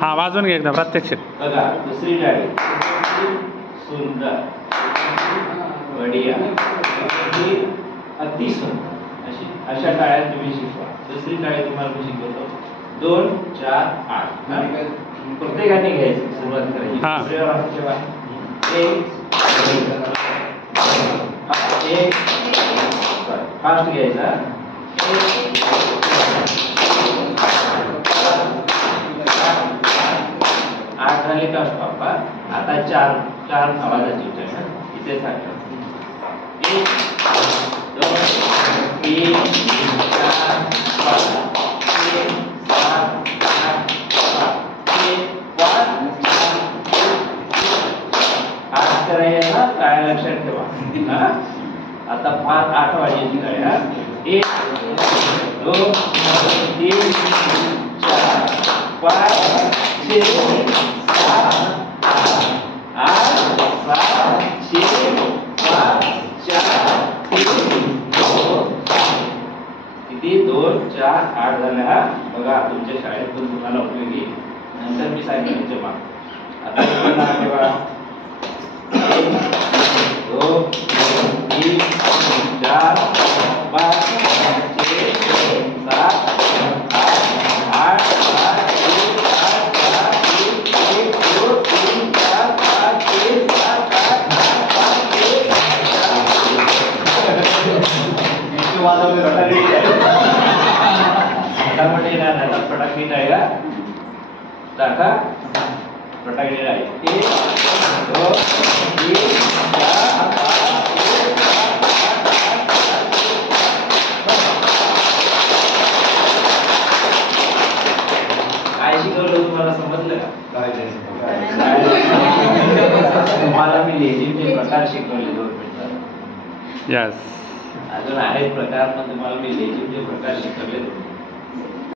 हां वाजून घे एकदा प्रत्यक्ष. बघा दुसरी टाळी सुंदर बढिया अति सुंदर अशा टाळ्या तुम्ही शिकवा. दुसरी टाळी तुम्हाला मी शिकवतो 2 4 8 प्रत्येकाने घ्यायची सुरुवात करायची. एक फास्ट घ्यायचा. 8 झाले का बाप्पा. आता 4 आवाजाची टाळी इथे सांगा. 1 2 3 4 5 6 7 8 8 करायला काय लक्षात ठेवा. आता 8 वाजायची काय. 1 2 3 4 5 6 7 8 7 6 5 4 किती 2 4 8 झाल्या. बघा तुमच्या शाळेत पण तुम्हाला उपयोगी नंतर मी सांगितलं मग. आता ठेवा 1 2 3 4 5 6 7 8 8 फटाके आहे का दाखा. फटाके आहे 1 2 3 4 काय शिकवलं तुम्हाला समजलं का. तुम्हाला मी लेझिमचे प्रकार शिकवले 2 मिनिटात. यस अजून आहेत प्रकार पण तुम्हाला मी लेझिमचे प्रकार शिकवले.